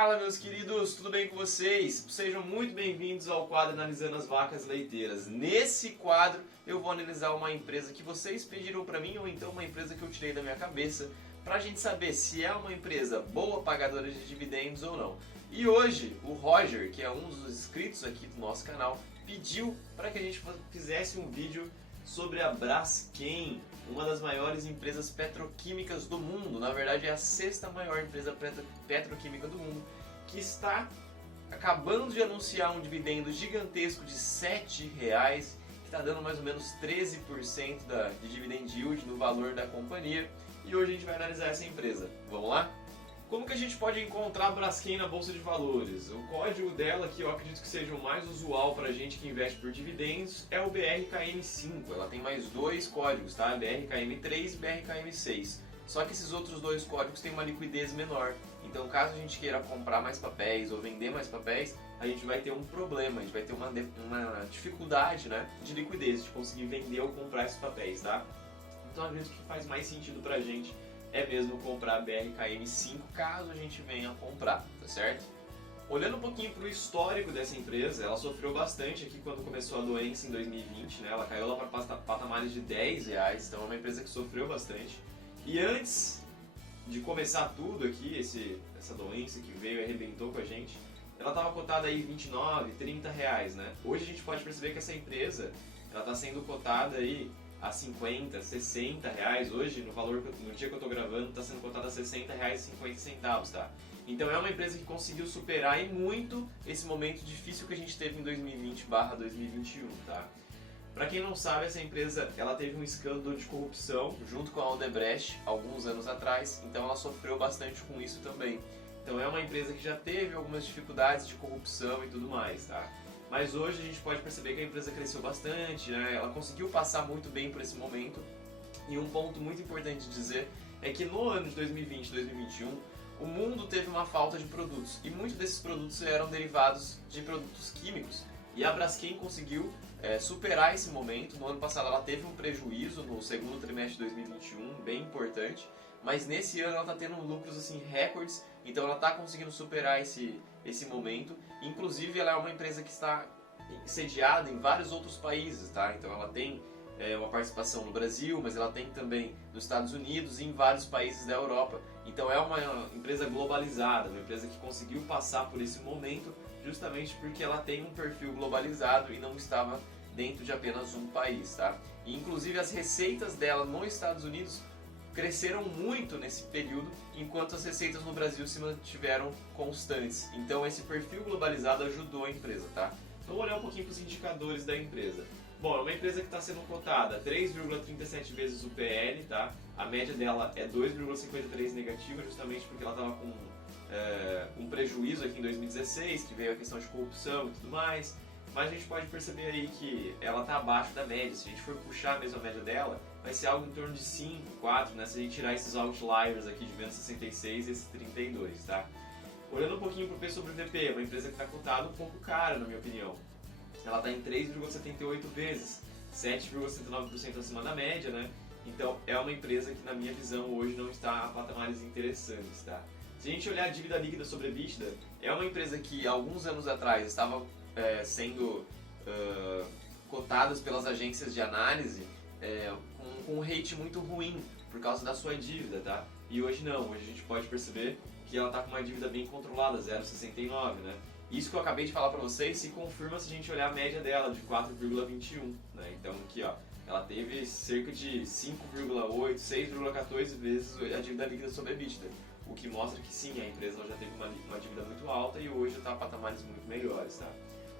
Fala, meus queridos, tudo bem com vocês? Sejam muito bem-vindos ao quadro Analisando as Vacas Leiteiras. Nesse quadro eu vou analisar uma empresa que vocês pediram para mim ou então uma empresa que eu tirei da minha cabeça para a gente saber se é uma empresa boa pagadora de dividendos ou não. E hoje o Roger, que é um dos inscritos aqui do nosso canal, pediu para que a gente fizesse um vídeo sobre a Braskem, uma das maiores empresas petroquímicas do mundo. Na verdade é a sexta maior empresa petroquímica do mundo, que está acabando de anunciar um dividendo gigantesco de R$ 7, que está dando mais ou menos 13% de dividend yield no valor da companhia. E hoje a gente vai analisar essa empresa. Vamos lá? Como que a gente pode encontrar a Braskem na Bolsa de Valores? O código dela, que eu acredito que seja o mais usual para a gente que investe por dividendos, é o BRKM5. Ela tem mais dois códigos, tá? BRKM3 e BRKM6. Só que esses outros dois códigos têm uma liquidez menor. Então, caso a gente queira comprar mais papéis ou vender mais papéis, a gente vai ter um problema, a gente vai ter uma dificuldade, né, de liquidez, de conseguir vender ou comprar esses papéis, tá? Então, eu acredito que faz mais sentido para a gente é mesmo comprar a BRKM5 caso a gente venha comprar, tá certo? Olhando um pouquinho para o histórico dessa empresa, ela sofreu bastante aqui quando começou a doença em 2020, né? Ela caiu lá para patamares de R$ 10, então é uma empresa que sofreu bastante. E antes de começar tudo aqui, essa doença que veio e arrebentou com a gente, ela estava cotada aí R$ 29, R$ 30, né? Hoje a gente pode perceber que essa empresa ela está sendo cotada aí a 50, 60 reais. Hoje, no dia que eu estou gravando, está sendo cotada a 60 reais e 50 centavos, tá? Então é uma empresa que conseguiu superar e muito esse momento difícil que a gente teve em 2020/2021, tá? Para quem não sabe, essa empresa ela teve um escândalo de corrupção junto com a Odebrecht alguns anos atrás, então ela sofreu bastante com isso também. Então é uma empresa que já teve algumas dificuldades de corrupção e tudo mais, tá? Mas hoje a gente pode perceber que a empresa cresceu bastante, né? Ela conseguiu passar muito bem por esse momento. E um ponto muito importante de dizer é que no ano de 2020 e 2021, o mundo teve uma falta de produtos. E muitos desses produtos eram derivados de produtos químicos. E a Braskem conseguiu superar esse momento. No ano passado ela teve um prejuízo no segundo trimestre de 2021, bem importante. Mas nesse ano ela está tendo lucros assim, recordes, então ela está conseguindo superar esse momento. Inclusive ela é uma empresa que está sediada em vários outros países, tá? Então ela tem uma participação no Brasil, mas ela tem também nos Estados Unidos e em vários países da Europa. Então é uma empresa globalizada, uma empresa que conseguiu passar por esse momento justamente porque ela tem um perfil globalizado e não estava dentro de apenas um país, tá? E inclusive as receitas dela nos Estados Unidos cresceram muito nesse período, enquanto as receitas no Brasil se mantiveram constantes. Então esse perfil globalizado ajudou a empresa, tá? Então vamos olhar um pouquinho para os indicadores da empresa. Bom, é uma empresa que está sendo cotada 3,37 vezes o PL, tá? A média dela é 2,53 negativa, justamente porque ela estava com um prejuízo aqui em 2016, que veio a questão de corrupção e tudo mais. Mas a gente pode perceber aí que ela está abaixo da média. Se a gente for puxar mesmo a média dela, vai ser algo em torno de 5, 4, né? Se a gente tirar esses outliers aqui de menos 66 e esses 32, tá? Olhando um pouquinho para o P sobre VP, é uma empresa que está cotada um pouco cara, na minha opinião. Ela está em 3,78 vezes, 7,69% acima da média, né? Então é uma empresa que, na minha visão, hoje não está a patamares interessantes, tá? Se a gente olhar a dívida líquida sobre a EBITDA, é uma empresa que alguns anos atrás estava sendo cotadas pelas agências de análise com um rate muito ruim por causa da sua dívida, tá? E hoje não, hoje a gente pode perceber que ela está com uma dívida bem controlada, 0,69, né? Isso que eu acabei de falar para vocês se confirma se a gente olhar a média dela de 4,21, né? Então aqui ó, ela teve cerca de 5,8, 6,14 vezes a dívida líquida sobre a EBITDA, o que mostra que sim, a empresa já teve uma dívida muito alta e hoje está a patamares muito melhores, tá?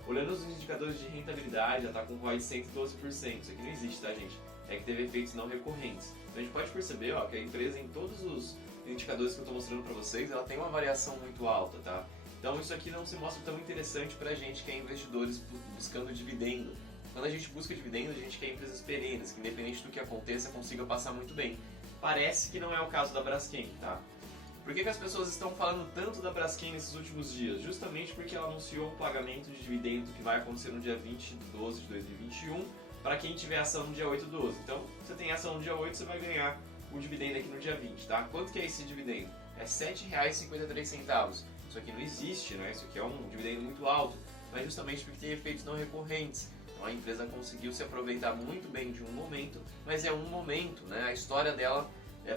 Olhando os indicadores de rentabilidade, ela está com ROI de 112%. Isso aqui não existe, tá, gente? É que teve efeitos não recorrentes. Então a gente pode perceber ó, que a empresa, em todos os indicadores que eu estou mostrando para vocês, ela tem uma variação muito alta, tá? Então isso aqui não se mostra tão interessante para a gente que é investidores buscando dividendo. Quando a gente busca dividendo, a gente quer empresas perenes, que independente do que aconteça, consiga passar muito bem. Parece que não é o caso da Braskem, tá? Por que as pessoas estão falando tanto da Braskem nesses últimos dias? Justamente porque ela anunciou o pagamento de dividendo que vai acontecer no dia 20 de 12 de 2021 para quem tiver ação no dia 8 de 12. Então, você tem ação no dia 8, você vai ganhar o dividendo aqui no dia 20, tá? Quanto que é esse dividendo? É R$ 7,53. isso aqui não existe, né? Isso aqui é um dividendo muito alto, mas justamente porque tem efeitos não recorrentes. Então a empresa conseguiu se aproveitar muito bem de um momento, mas é um momento, né? A história dela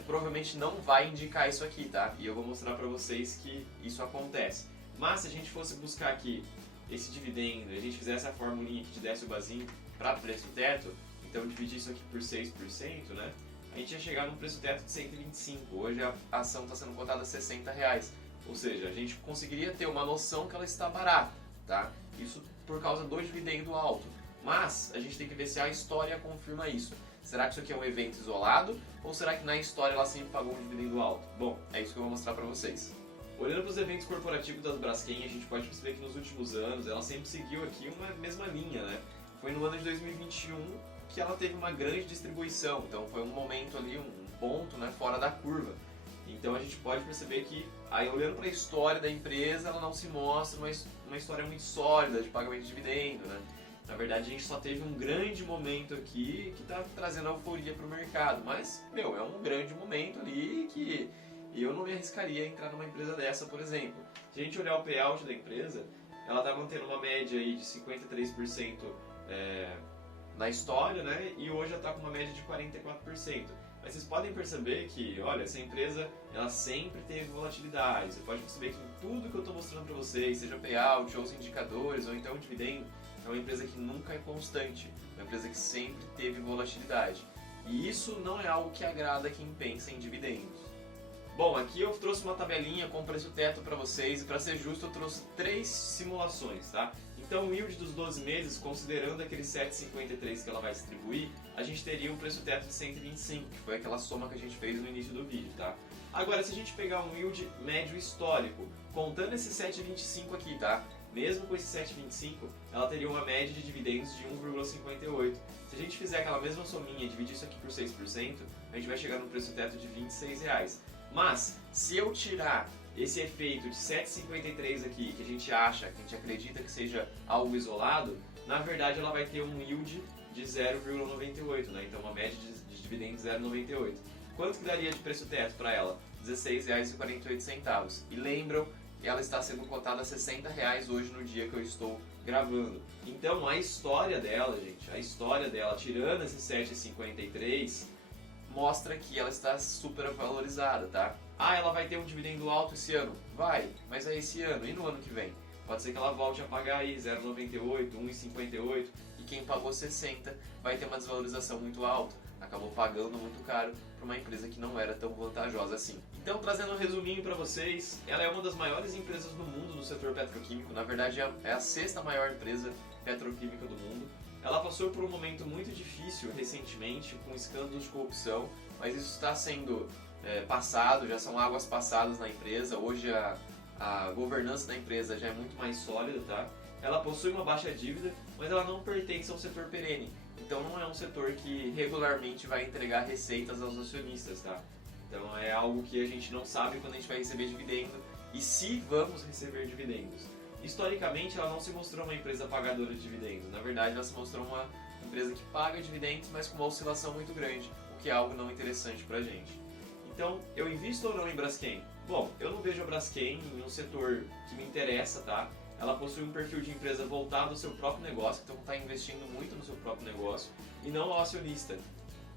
provavelmente não vai indicar isso aqui, tá? E eu vou mostrar para vocês que isso acontece. Mas se a gente fosse buscar aqui esse dividendo, a gente fizesse a formulinha que te desse o basinho para preço teto, então dividir isso aqui por 6%, né? A gente ia chegar num preço teto de 125. Hoje a ação está sendo cotada a R$60. Ou seja, a gente conseguiria ter uma noção que ela está barata, tá? Isso por causa do dividendo alto. Mas a gente tem que ver se a história confirma isso. Será que isso aqui é um evento isolado? Ou será que na história ela sempre pagou um dividendo alto? Bom, é isso que eu vou mostrar para vocês. Olhando para os eventos corporativos das Braskem, a gente pode perceber que nos últimos anos ela sempre seguiu aqui uma mesma linha, né? Foi no ano de 2021 que ela teve uma grande distribuição, então foi um momento ali, um ponto, né, fora da curva. Então a gente pode perceber que, aí olhando para a história da empresa, ela não se mostra uma história muito sólida de pagamento de dividendo, né? Na verdade a gente só teve um grande momento aqui que está trazendo euforia para o mercado, mas, é um grande momento ali que eu não me arriscaria a entrar numa empresa dessa, por exemplo. Se a gente olhar o payout da empresa, ela está mantendo uma média aí de 53% na história, né? E hoje ela está com uma média de 44%. Mas vocês podem perceber que, olha, essa empresa ela sempre teve volatilidade. Você pode perceber que em tudo que eu estou mostrando para vocês, seja payout, ou os indicadores, ou então o dividendo, é uma empresa que nunca é constante, uma empresa que sempre teve volatilidade. E isso não é algo que agrada quem pensa em dividendos. Bom, aqui eu trouxe uma tabelinha com preço teto para vocês e para ser justo eu trouxe 3 simulações, tá? Então o yield dos 12 meses, considerando aquele 7,53 que ela vai distribuir, a gente teria um preço teto de 125, que foi aquela soma que a gente fez no início do vídeo, tá? Agora, se a gente pegar um yield médio histórico, contando esse 7,25 aqui, tá? Mesmo com esse 7,25, ela teria uma média de dividendos de 1,58. Se a gente fizer aquela mesma sominha e dividir isso aqui por 6%, a gente vai chegar no preço teto de R$26. Mas, se eu tirar esse efeito de 7,53 aqui, que a gente acha, que a gente acredita que seja algo isolado, na verdade ela vai ter um yield de 0,98, né? Então uma média de dividendos de 0,98. Quanto que daria de preço teto para ela? R$16,48. E lembram, ela está sendo cotada a R$60 hoje no dia que eu estou gravando. Então a história dela, gente, tirando esse 7,53, mostra que ela está super valorizada, tá? Ah, ela vai ter um dividendo alto esse ano? Vai, mas é esse ano, e no ano que vem? Pode ser que ela volte a pagar aí 0,98, 1,58, e quem pagou 60 vai ter uma desvalorização muito alta. Acabou pagando muito caro para uma empresa que não era tão vantajosa assim. Então, trazendo um resuminho para vocês, ela é uma das maiores empresas do mundo do setor petroquímico, na verdade é a 6ª maior empresa petroquímica do mundo. Ela passou por um momento muito difícil recentemente, com escândalos de corrupção, mas isso está sendo passado, já são águas passadas na empresa. Hoje a governança da empresa já é muito mais sólida, tá? Ela possui uma baixa dívida, mas ela não pertence ao setor perene. Então não é um setor que regularmente vai entregar receitas aos acionistas, tá? Então é algo que a gente não sabe quando a gente vai receber dividendo e se vamos receber dividendos. Historicamente, ela não se mostrou uma empresa pagadora de dividendos. Na verdade, ela se mostrou uma empresa que paga dividendos, mas com uma oscilação muito grande, o que é algo não interessante pra gente. Então, eu invisto ou não em Braskem? Bom, eu não vejo a Braskem em um setor que me interessa, tá? Ela possui um perfil de empresa voltado ao seu próprio negócio, então está investindo muito no seu próprio negócio e não ao acionista.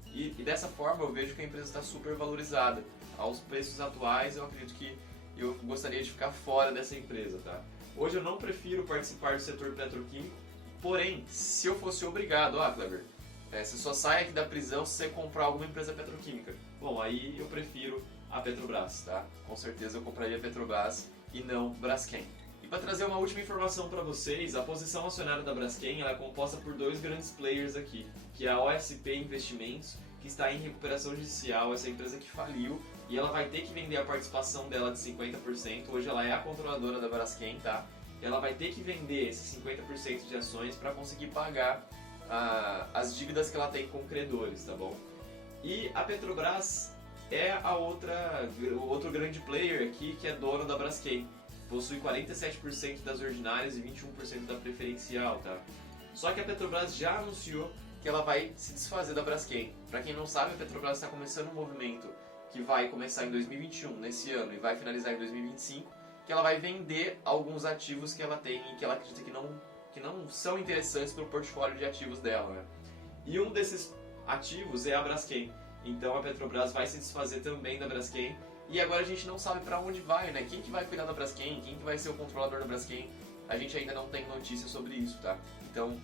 E dessa forma eu vejo que a empresa está super valorizada. Aos preços atuais, eu acredito que eu gostaria de ficar fora dessa empresa, tá? Hoje eu não prefiro participar do setor petroquímico, porém, se eu fosse obrigado, Kleber, você só sai aqui da prisão se você comprar alguma empresa petroquímica. Bom, aí eu prefiro a Petrobras, tá? Com certeza eu compraria a Petrobras e não Braskem. E para trazer uma última informação para vocês, a posição acionária da Braskem ela é composta por 2 grandes players aqui, que é a OSP Investimentos, que está em recuperação judicial, essa empresa que faliu, e ela vai ter que vender a participação dela de 50%, hoje ela é a controladora da Braskem, tá? Ela vai ter que vender esses 50% de ações para conseguir pagar as dívidas que ela tem com credores, tá bom? E a Petrobras é o outro grande player aqui que é dono da Braskem. Possui 47% das ordinárias e 21% da preferencial, tá? Só que a Petrobras já anunciou que ela vai se desfazer da Braskem. Para quem não sabe, a Petrobras está começando um movimento que vai começar em 2021, nesse ano, e vai finalizar em 2025, que ela vai vender alguns ativos que ela tem e que ela acredita que não são interessantes para o portfólio de ativos dela, né? E um desses ativos é a Braskem. Então a Petrobras vai se desfazer também da Braskem e agora a gente não sabe para onde vai, né? Quem que vai cuidar da Braskem? Quem que vai ser o controlador da Braskem? A gente ainda não tem notícia sobre isso, tá? Então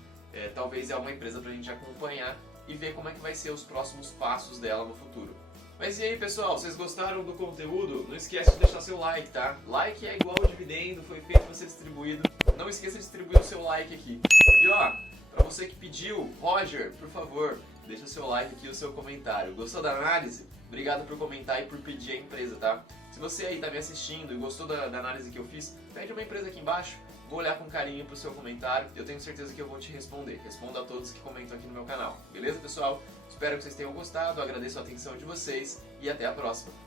talvez é uma empresa para a gente acompanhar e ver como é que vai ser os próximos passos dela no futuro. Mas e aí, pessoal, vocês gostaram do conteúdo? Não esquece de deixar seu like, tá? Like é igual ao dividendo, foi feito para ser distribuído. Não esqueça de distribuir o seu like aqui. E ó, para você que pediu, Roger, por favor, deixa o seu like aqui e o seu comentário. Gostou da análise? Obrigado por comentar e por pedir a empresa, tá? Se você aí tá me assistindo e gostou da análise que eu fiz, pede uma empresa aqui embaixo. Vou olhar com carinho pro seu comentário, eu tenho certeza que eu vou te responder. Respondo a todos que comentam aqui no meu canal. Beleza, pessoal? Espero que vocês tenham gostado, agradeço a atenção de vocês e até a próxima.